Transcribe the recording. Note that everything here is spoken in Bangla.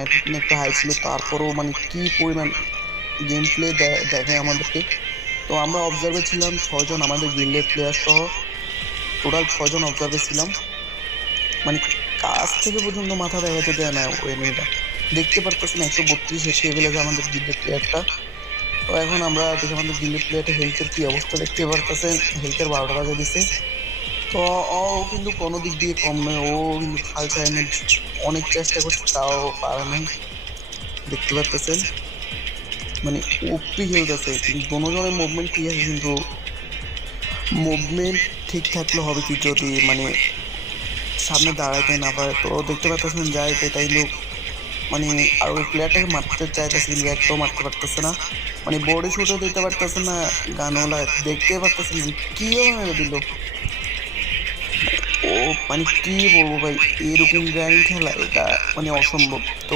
নেটওয়ার্ক একটু হাই ছিল, তারপরেও মানে কি পরিমাণ গেম প্লে দেখায় আমাদেরকে। তো আমরা অবজার্ভে ছিলাম 6 জন, আমাদের গিল্ডের প্লেয়ার সহ টোটাল 6 জন অবজার্ভে ছিলাম। মানে কাছ থেকে পর্যন্ত মাথা দেখাতে দেয় না ওই এনিমিটা। দেখতে পারতেছেন 132 হেড খেয়ে ফেলেছে আমাদের গিল্ডের প্লেয়ারটা। তো এখন আমরা দেখি আমাদের গিল্ডের প্লেয়ারটা হেলথের কি অবস্থা, দেখতে পারতেছেন হেলথের 12টা বাজে দিছে। তো ও কিন্তু কোনো দিক দিয়ে কম নয়, ও কিন্তু হাল ছাড়েনি, অনেক চেষ্টা করছে তাও পারে নাই। দেখতে পারতেছেন মানে ওপি খেলতেছে, কিন্তু দোনোজনের মুভমেন্ট ঠিক আছে, কিন্তু মুভমেন্ট ঠিক থাকলে হবে কি যদি মানে সামনে দাঁড়াইতে না পারে। তো দেখতে পারতেছেন যাই এটা কিন্তু মানে আর ওই প্লেয়ারটাকে মারতে চাইতেছে কিন্তু একটাও মারতে পারতেছে না, মানে বডি শুটও দিতে পারতেছে না। গানওয়ালা দেখতে পারতেছেন কিভাবে মেরে দিল ও, মানে কি বলবো ভাই, এরকম গ্রাইন্ড খেলা এটা মানে অসম্ভব। তো